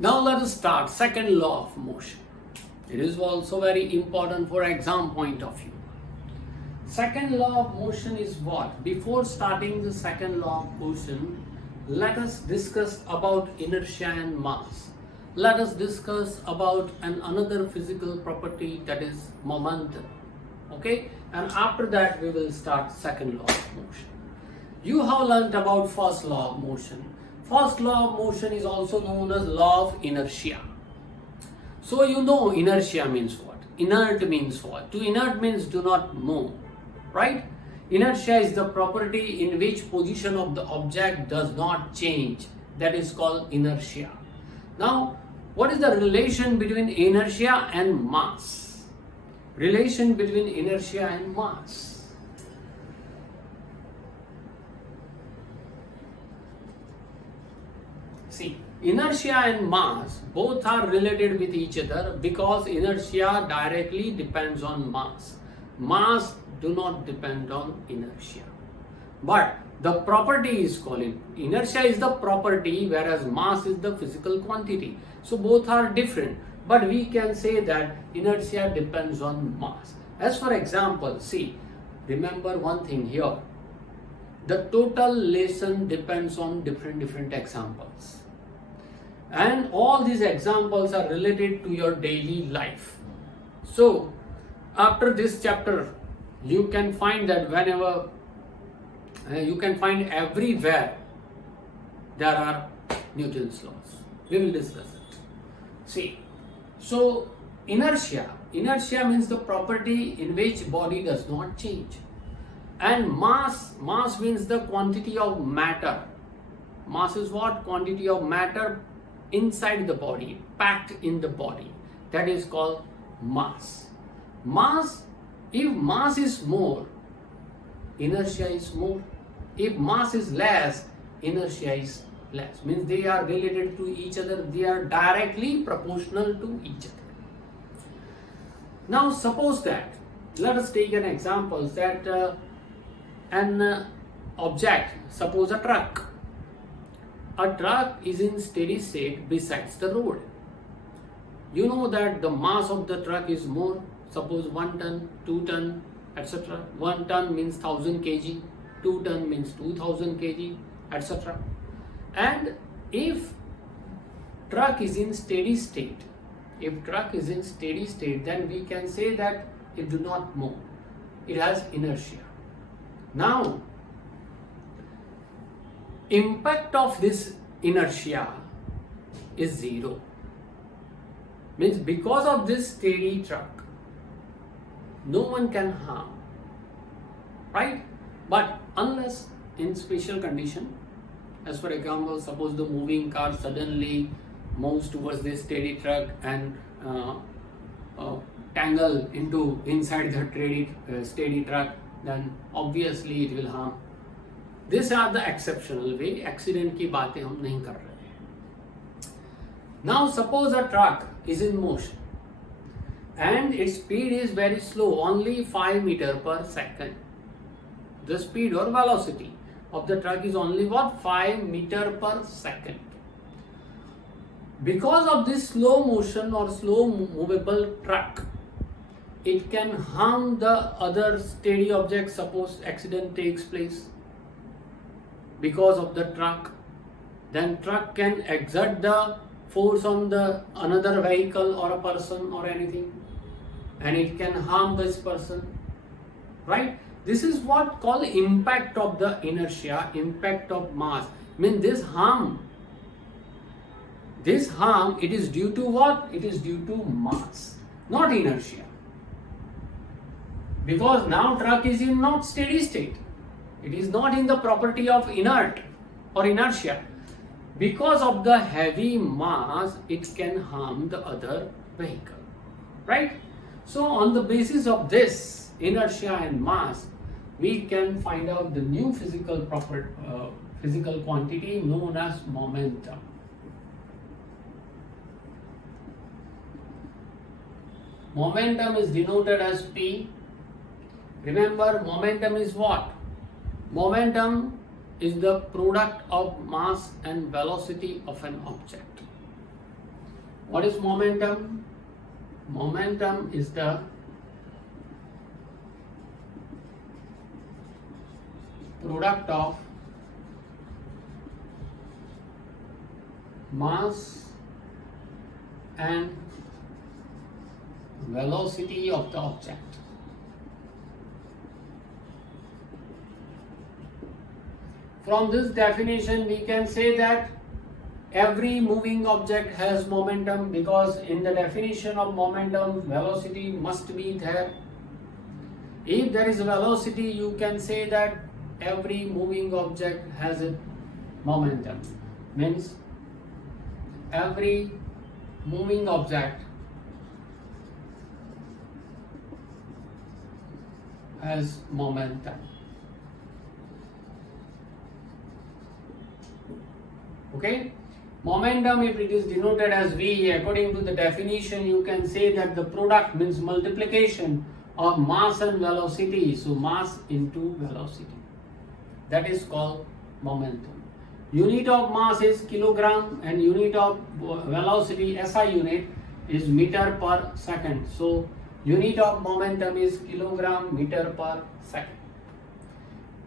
Now let us start second law of motion. It is also very important for exam point of view. Second law of motion is what? Before starting the second law of motion, let us discuss about inertia and mass. Let us discuss about another physical property, that is momentum. Okay? And after that we will start second law of motion. You have learnt about first law of motion. First law of motion is also known as law of inertia. So you know inertia means what? Inert means what? To inert means do not move, right? Inertia is the property in which position of the object does not change. That is called inertia. Now, what is the relation between inertia and mass? Relation between inertia and mass. See, inertia and mass both are related with each other because inertia directly depends on mass. Mass do not depend on inertia. But the property is called inertia is the property, whereas mass is the physical quantity. So both are different. But we can say that inertia depends on mass. As for example, see, remember one thing here. The total lesson depends on different examples. And all these examples are related to your daily life. So, after this chapter, you can find that whenever, you can find everywhere there are Newton's laws. We will discuss it. See, so inertia means the property in which body does not change. And mass means the quantity of matter. Mass is what? Quantity of matter inside the body, packed in the body. That is called mass. If mass is more, inertia is more. If mass is less, inertia is less. Means they are related to each other. They are directly proportional to each other. Now suppose that, let us take an example that an object, suppose a truck. A truck is in steady state besides the road. You know that the mass of the truck is more. Suppose 1 ton, 2 ton, etc. 1 ton means 1000 kg, 2 ton means 2000 kg, etc. And if truck is in steady state, then we can say that it do not move. It has inertia. Now, impact of this inertia is zero. Means because of this steady truck, no one can harm, right? But unless in special condition, as for example, suppose the moving car suddenly moves towards this steady truck and tangle inside the steady truck, then obviously it will harm. These are the exceptional way. Accident की बातें हम नहीं कर रहे हैं. Now suppose a truck is in motion and its speed is very slow, only 5 meters per second. The speed or velocity of the truck is only what? 5 meters per second. Because of this slow motion or slow movable truck, it can harm the other steady object. Suppose accident takes place because of the truck, then truck can exert the force on the another vehicle or a person or anything, and it can harm this person, right? This is what called impact of the inertia, impact of mass. Mean this harm, it is due to what? It is due to mass, not inertia. Because now truck is in not steady state. It is not in the property of inert or inertia. Because of the heavy mass, it can harm the other vehicle, right? So on the basis of this inertia and mass, we can find out the new physical quantity known as momentum. Momentum is denoted as P. Remember, momentum is what? Momentum is the product of mass and velocity of an object. What is momentum? Momentum is the product of mass and velocity of the object. From this definition, we can say that every moving object has momentum, because in the definition of momentum, velocity must be there. If there is velocity, you can say that every moving object has a momentum. Means every moving object has momentum. Okay? Momentum, if it is denoted as V, according to the definition, you can say that the product means multiplication of mass and velocity. So mass into velocity. That is called momentum. Unit of mass is kilogram and unit of velocity, SI unit, is meter per second. So unit of momentum is kilogram meter per second.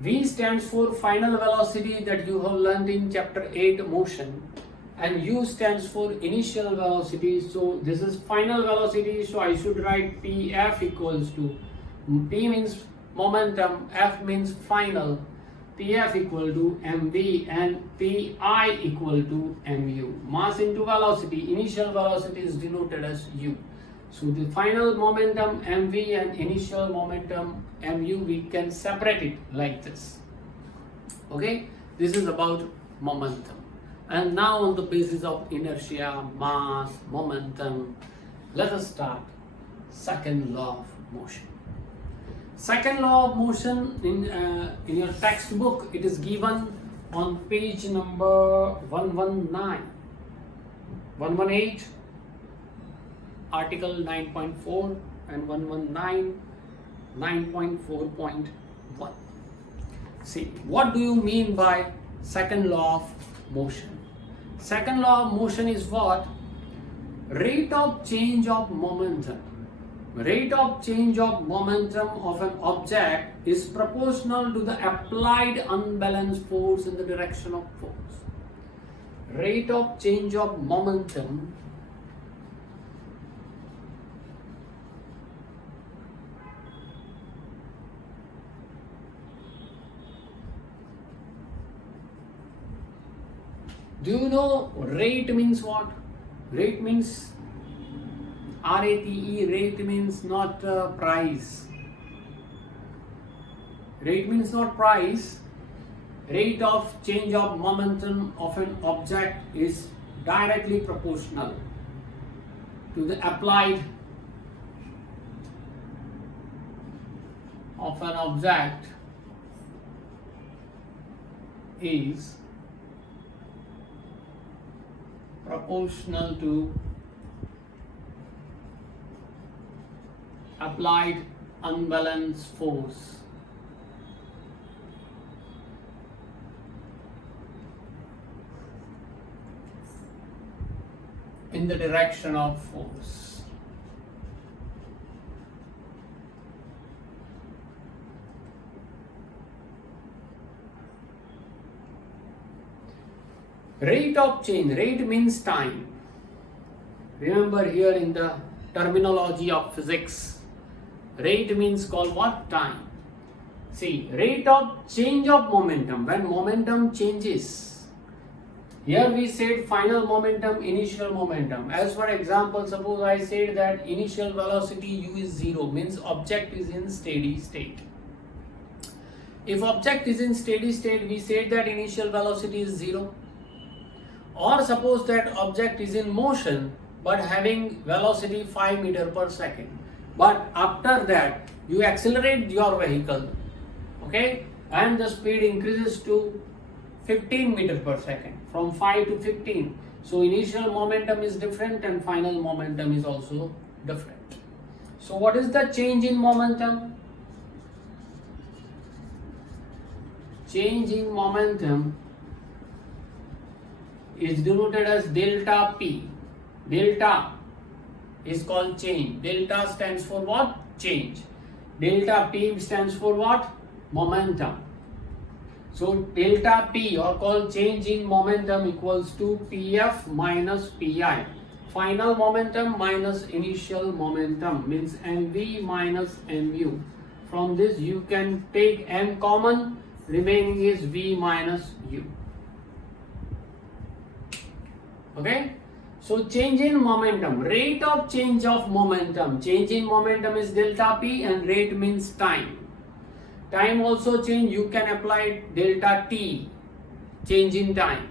V stands for final velocity that you have learned in chapter 8 motion, and U stands for initial velocity. So this is final velocity, so I should write PF equals to, P means momentum, F means final, PF equal to mv and pi equal to mu. Mass into velocity, initial velocity is denoted as u. So the final momentum mv and initial momentum mu, we can separate it like this. Okay, this is about momentum. And now on the basis of inertia, mass, momentum, let us start second law of motion. Second law of motion in your textbook, it is given on page number 119, 118, article 9.4 and 119, 9.4.1. See, what do you mean by second law of motion? Second law of motion is what? Rate of change of momentum. Rate of change of momentum of an object is proportional to the applied unbalanced force in the direction of force. Rate of change of momentum do you know rate means what? Rate means RATE, rate means not price. Rate means not price. Rate of change of momentum of an object is directly proportional to the applied of an object is proportional to applied unbalanced force in the direction of force. Rate of change, rate means time. Remember here in the terminology of physics, rate means called what? Time. See, rate of change of momentum, when momentum changes. Here we said final momentum, initial momentum. As for example, suppose I said that initial velocity u is 0, means object is in steady state. If object is in steady state, we said that initial velocity is 0. Or suppose that object is in motion but having velocity 5 meter per second. But after that, you accelerate your vehicle, okay, and the speed increases to 15 meter per second, from 5 to 15. So initial momentum is different and final momentum is also different. So what is the change in momentum? Change in momentum is denoted as delta P. Delta is called change. Delta stands for what? Change. Delta P stands for what? Momentum. So delta P, or called change in momentum, equals to PF minus PI. Final momentum minus initial momentum means mv minus mu. From this you can take m common, remaining is v minus u. Okay, so change in momentum, rate of change of momentum. Change in momentum is delta P and rate means time. Time also change, you can apply delta T, change in time.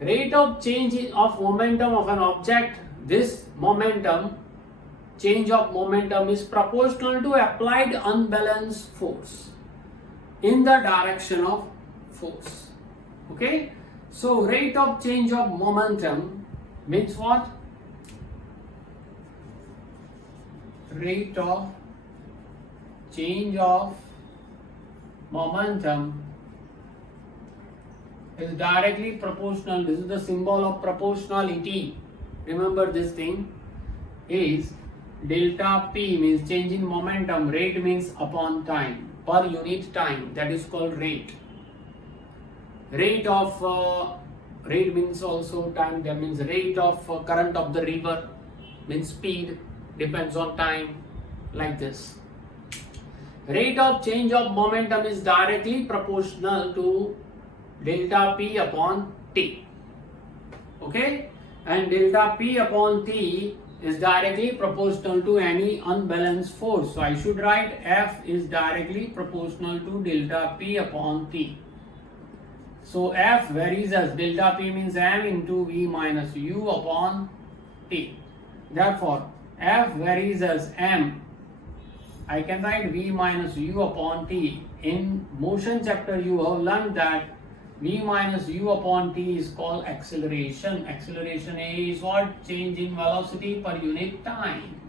Rate of change of momentum of an object, this momentum, change of momentum is proportional to applied unbalanced force in the direction of force. Okay, so rate of change of momentum means what? Rate of change of momentum is directly proportional. This is the symbol of proportionality. Remember this thing is delta P means change in momentum, rate means upon time, per unit time, that is called rate. Rate of rate means also time, that means rate of current of the river means speed, depends on time, like this. Rate of change of momentum is directly proportional to delta P upon T. Okay, and delta P upon T is directly proportional to any unbalanced force. So I should write F is directly proportional to delta P upon T. So F varies as delta P means m into V minus U upon T. Therefore, F varies as m. I can write V minus U upon T. In motion chapter you have learned that V minus U upon T is called acceleration. Acceleration A is what? Change in velocity per unit time.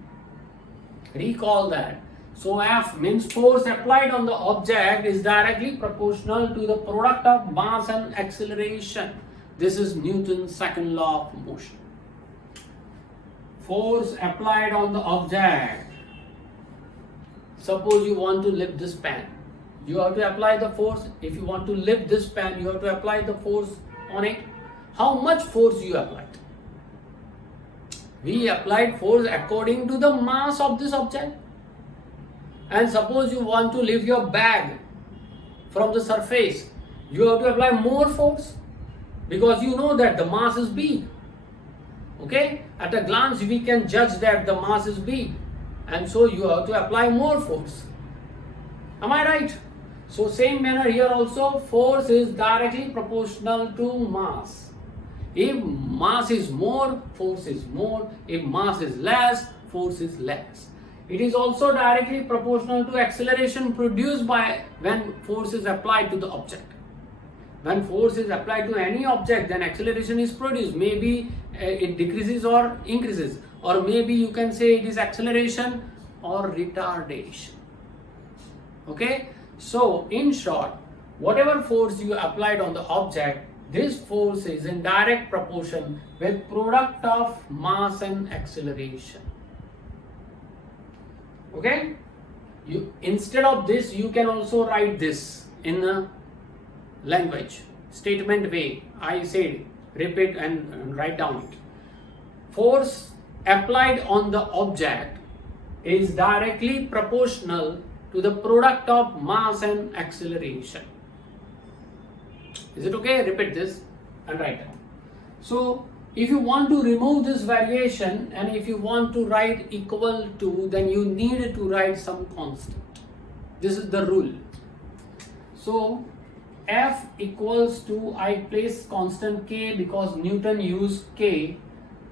Recall that. So F means force applied on the object is directly proportional to the product of mass and acceleration. This is Newton's second law of motion. Force applied on the object. Suppose you want to lift this pen. You have to apply the force. If you want to lift this pen, you have to apply the force on it. How much force you applied? We applied force according to the mass of this object. And suppose you want to lift your bag from the surface, you have to apply more force because you know that the mass is big. Okay? At a glance, we can judge that the mass is big. And so you have to apply more force. Am I right? So same manner here also, force is directly proportional to mass. If mass is more, force is more. If mass is less, force is less. It is also directly proportional to acceleration produced by when force is applied to the object. When force is applied to any object, then acceleration is produced. Maybe it decreases or increases, or maybe you can say it is acceleration or retardation. Okay, so in short, whatever force you applied on the object, this force is in direct proportion with product of mass and acceleration. Okay, instead of this you can also write this in a language statement way. I said repeat and write down it. Force applied on the object is directly proportional to the product of mass and acceleration. Is it okay? Repeat this and write down. So if you want to remove this variation and if you want to write equal to, then you need to write some constant. This is the rule. So F equals to, I place constant K because Newton used K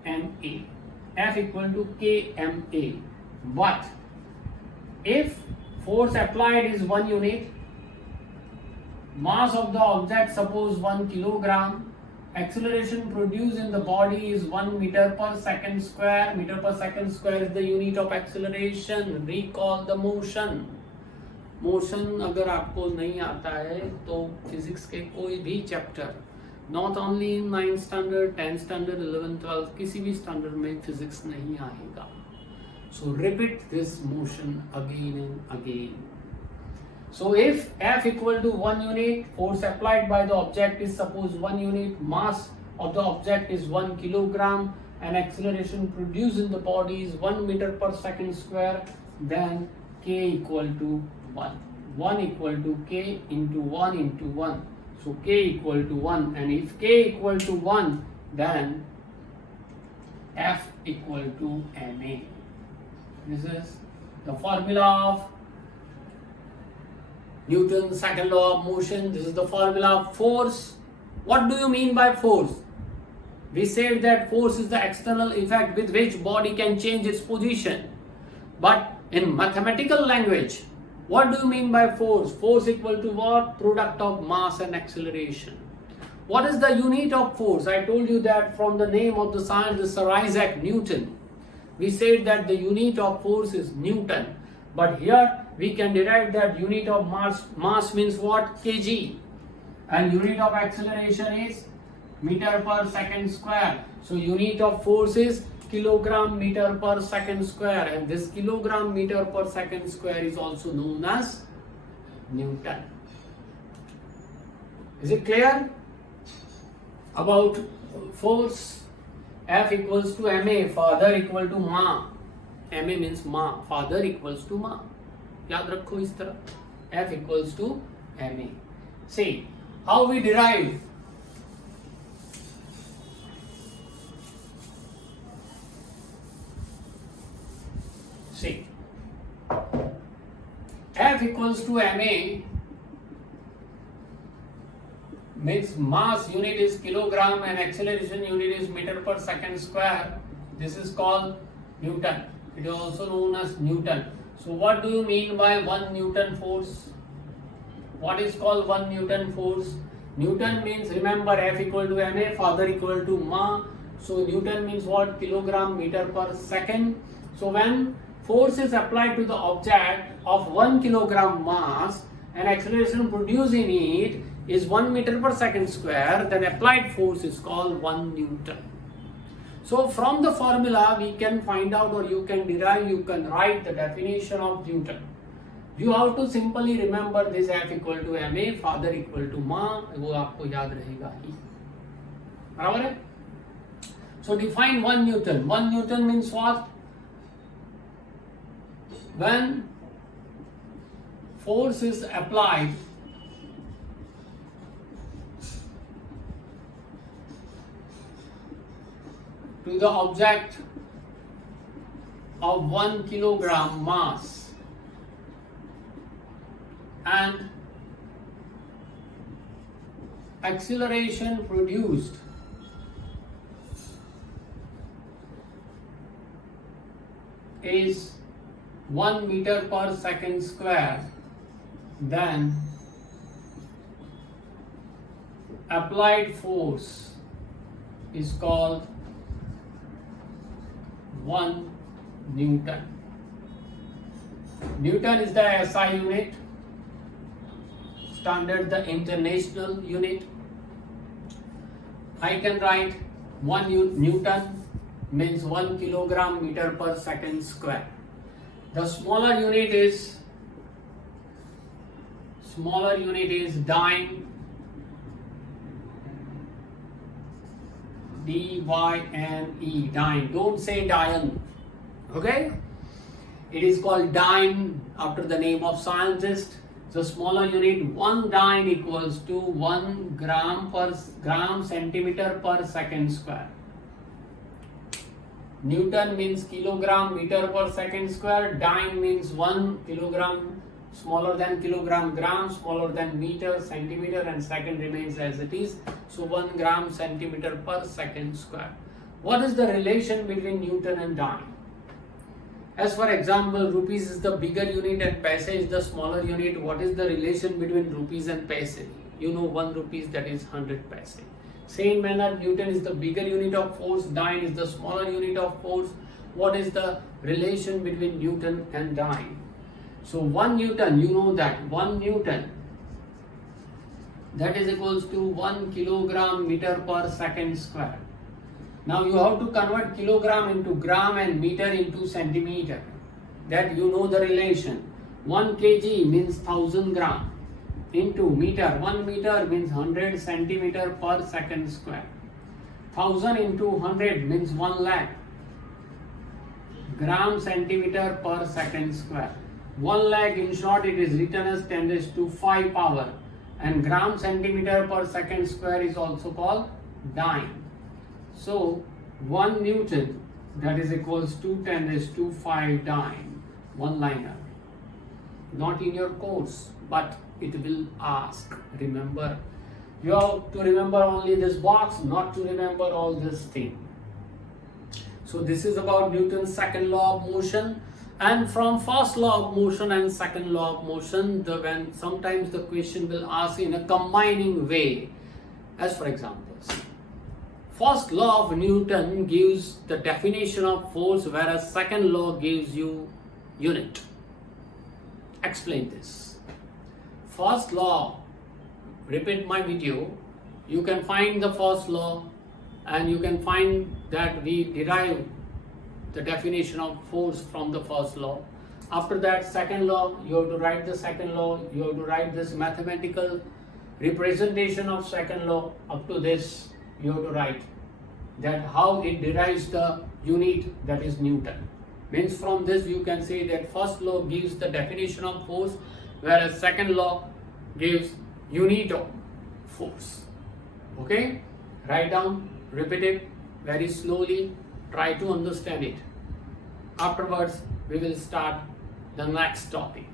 M A. F equal to K M A. But if force applied is 1 unit, mass of the object suppose 1 kilogram, acceleration produced in the body is 1 meter per second square. Meter per second square is the unit of acceleration. Recall the motion. Motion अगर आपको नहीं आता है तो physics के कोई भी chapter not only in 9th standard, 10th standard, 11th 12th, किसी भी स्टैंडर्ड में फिजिक्स नहीं आएगा. So repeat this motion again and again. So if F equal to 1 unit, force applied by the object is suppose 1 unit, mass of the object is 1 kilogram, and acceleration produced in the body is 1 meter per second square, then K equal to 1. 1 equal to K into 1 into 1. So K equal to 1, and if K equal to 1, then F equal to ma. This is the formula of Newton's second law of motion. This is the formula of force. What do you mean by force? We said that force is the external effect with which body can change its position. But in mathematical language, what do you mean by force? Force equal to what? Product of mass and acceleration. What is the unit of force? I told you that from the name of the scientist Sir Isaac Newton. We said that the unit of force is Newton, but here we can derive that unit of mass means what? Kg, and unit of acceleration is meter per second square. So unit of force is kilogram meter per second square, and this kilogram meter per second square is also known as Newton. Is it clear about force? F equals to ma, father equal to ma. ma means ma, father equals to ma. याद रखो इस तरह. F equals to ma. See how we derive. See, F equals to ma means mass unit is kilogram and acceleration unit is meter per second square. This is called Newton. It is also known as Newton. So what do you mean by 1 Newton force? What is called 1 Newton force? Newton means, remember, F equal to ma, father equal to ma. So Newton means what? Kilogram meter per second. So when force is applied to the object of 1 kilogram mass and acceleration produced in it is 1 meter per second square, then applied force is called 1 Newton. So from the formula we can find out, or you can derive, you can write the definition of Newton. You have to simply remember this F equal to ma, father equal to ma, वो आपको याद रहेगा ही. बराबर है? So define 1 Newton. 1 Newton means what? When force is applied to the object of 1 kilogram mass and acceleration produced is 1 meter per second square, then applied force is called 1 Newton. Newton is the SI unit, standard the international unit. I can write 1 Newton means 1 kilogram meter per second square. The smaller unit is dyne, D-Y-N-E, dyne. Don't say diane. Okay? It is called dyne after the name of scientist. So smaller unit, 1 dyne equals to 1 gram centimeter per second square. Newton means kilogram meter per second square. Dyne means 1 kilogram, smaller than kilogram, gram, smaller than meter, centimeter, and second remains as it is. So 1 gram centimeter per second square. What is the relation between Newton and dyne? As for example, rupees is the bigger unit and paise is the smaller unit. What is the relation between rupees and paise? You know 1 rupees, that is 100 paise. Same manner, Newton is the bigger unit of force, dyne is the smaller unit of force. What is the relation between Newton and dyne? So 1 Newton, you know that 1 Newton, that is equals to 1 kilogram meter per second square. Now you have to convert kilogram into gram and meter into centimeter. That you know the relation. 1 kg means 1000 gram into meter. 1 meter means 100 centimeter per second square. 1000 into 100 means 1 lakh. Gram centimeter per second square. 1 lakh, in short, it is written as 10 raised to 5 power. And gram centimeter per second square is also called dime. So 1 Newton, that is equals to 10 raised to 5 dime. One liner. Not in your course, but it will ask. Remember, you have to remember only this box, not to remember all this thing. So this is about Newton's second law of motion. And from first law of motion and second law of motion, when sometimes the question will ask in a combining way, as for examples. First law of Newton gives the definition of force, whereas second law gives you unit. Explain this. First law, repeat my video, you can find the first law and you can find that we derive the definition of force from the first law. After that, second law, you have to write the second law, you have to write this mathematical representation of second law. Up to this, you have to write that how it derives the unit, that is Newton. Means from this you can say that first law gives the definition of force, whereas second law gives unit of force. Okay? Write down, repeat it very slowly, try to understand it. Afterwards, we will start the next topic.